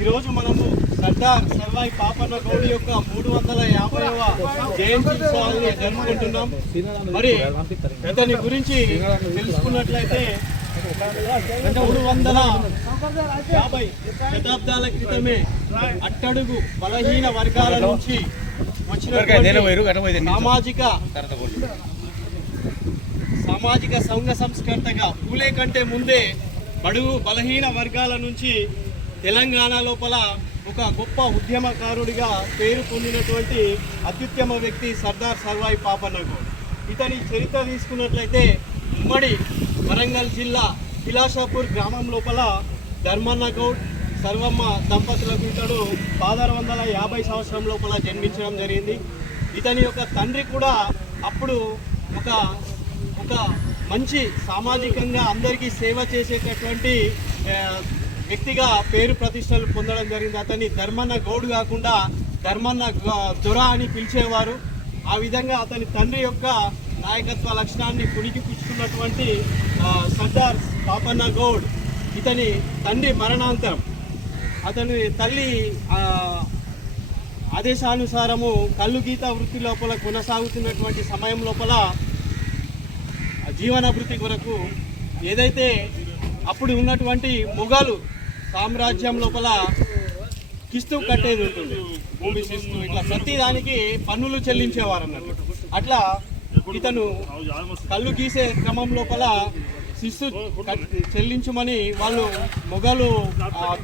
ఈరోజు మనము సర్దార్ సర్వాయి పాపన్న గౌడి యొక్క మూడు వందల యాభైవ జయంతి ఉత్సవాలను జరుపుకుంటున్నాం. మరి ఇతని గురించి తెలుసుకున్నట్లయితే మూడు వందల యాభై శతాబ్దాల క్రితమే అట్టడుగు బలహీన వర్గాల నుంచి వచ్చిన సామాజిక సామాజిక సంఘ సంస్కర్తగా పూలే కంటే ముందే బడుగు బలహీన వర్గాల నుంచి తెలంగాణ లోపల ఒక గొప్ప ఉద్యమకారుడిగా పేరు పొందినటువంటి అత్యుత్తమ వ్యక్తి సర్దార్ సర్వాయి పాపన్న గౌడ్ ఇతని చరిత్ర తీసుకున్నట్లయితే ఉమ్మడి వరంగల్ జిల్లా కిలాషాపూర్ గ్రామం లోపల ధర్మన్న గౌడ్ సర్వమ్మ దంపతులకు ఇతడు పదహారు వందల యాభై సంవత్సరం లోపల జన్మించడం జరిగింది. ఇతని యొక్క తండ్రి కూడా అప్పుడు ఒక ఒక మంచి సామాజికంగా అందరికీ సేవ చేసేటటువంటి వ్యక్తిగా పేరు ప్రతిష్టలు పొందడం జరిగింది. అతన్ని ధర్మన్న గౌడ్ కాకుండా ధర్మన్న దొర అని పిలిచేవారు. ఆ విధంగా అతని తండ్రి యొక్క నాయకత్వ లక్షణాన్ని పుణికి పుచ్చుకున్నటువంటి సర్దార్ పాపన్న గౌడ్ ఇతని తండ్రి మరణాంతరం. అతని తల్లి ఆదేశానుసారము కళ్ళు గీత వృత్తి లోపల కొనసాగుతున్నటువంటి సమయం లోపల జీవనాభివృద్ధి కొరకు ఏదైతే అప్పుడు ఉన్నటువంటి మొఘలు సామ్రాజ్యం లోపల కిస్తు కట్టేది ఉంటుంది. భూమి శిస్తు ఇట్లా ప్రతి దానికి పన్నులు చెల్లించేవారు అన్నట్టు అట్లా ఇతను కళ్ళు గీసే క్రమం లోపల శిస్తు చెల్లించమని వాళ్ళు మొఘలు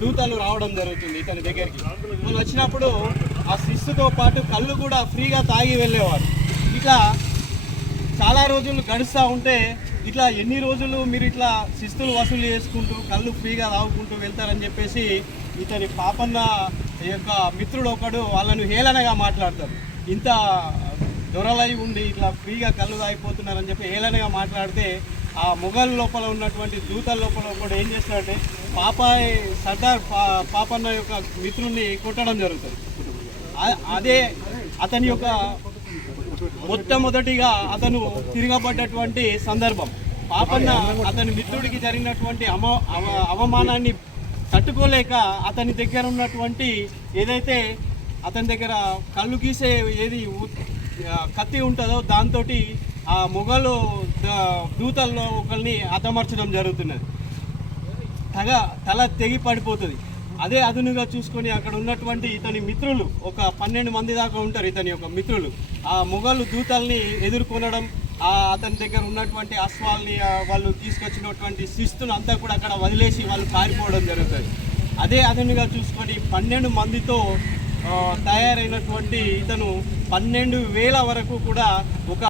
దూతలు రావడం జరుగుతుంది ఇతని దగ్గరికి. వాళ్ళు వచ్చినప్పుడు ఆ శిస్తుతో పాటు కళ్ళు కూడా ఫ్రీగా తాగి వెళ్ళేవారు. ఇట్లా చాలా రోజులు గడుస్తూ ఉంటే ఇట్లా ఎన్ని రోజులు మీరు ఇట్లా శిస్తులు వసూలు చేసుకుంటూ కళ్ళు ఫ్రీగా తాగుకుంటూ వెళ్తారని చెప్పేసి ఇతని పాపన్న యొక్క మిత్రుడు ఒకడు వాళ్ళను హేళనగా మాట్లాడతారు. ఇంత దొరలై ఉండి ఇట్లా ఫ్రీగా కళ్ళు తాగిపోతున్నారని చెప్పి హేళనగా మాట్లాడితే ఆ మొఘల్ లోపల ఉన్నటువంటి దూతల లోపల కూడా ఏం చేస్తాడంటే పాపాయ్ సర్దార్ పా పాపన్న యొక్క మిత్రుడిని కొట్టడం జరుగుతుంది. అదే అతని యొక్క మొట్టమొదటిగా అతను తిరగబడ్డటువంటి సందర్భం. పాపన్న అతని మిత్రుడికి జరిగినటువంటి అమ అవమానాన్ని తట్టుకోలేక అతని దగ్గర ఉన్నటువంటి ఏదైతే అతని దగ్గర కళ్ళు గీసే ఏది కత్తి ఉంటుందో దాంతో ఆ మొగలు ద- దూతల్లో ఒకరిని అతమర్చడం జరుగుతున్నది. తగ తల తెగి పడిపోతుంది. అదే అదునుగా చూసుకొని అక్కడ ఉన్నటువంటి ఇతని మిత్రులు ఒక పన్నెండు మంది దాకా ఉంటారు ఇతని యొక్క మిత్రులు. ఆ మొఘలు దూతల్ని ఎదుర్కొనడం ఆ అతని దగ్గర ఉన్నటువంటి అశ్వాల్ని వాళ్ళు తీసుకొచ్చినటువంటి శిస్తును అంతా కూడా అక్కడ వదిలేసి వాళ్ళు పారిపోవడం జరుగుతుంది. అదే అదునుగా చూసుకొని పన్నెండు మందితో తయారైనటువంటి ఇతను పన్నెండు వేల వరకు కూడా ఒక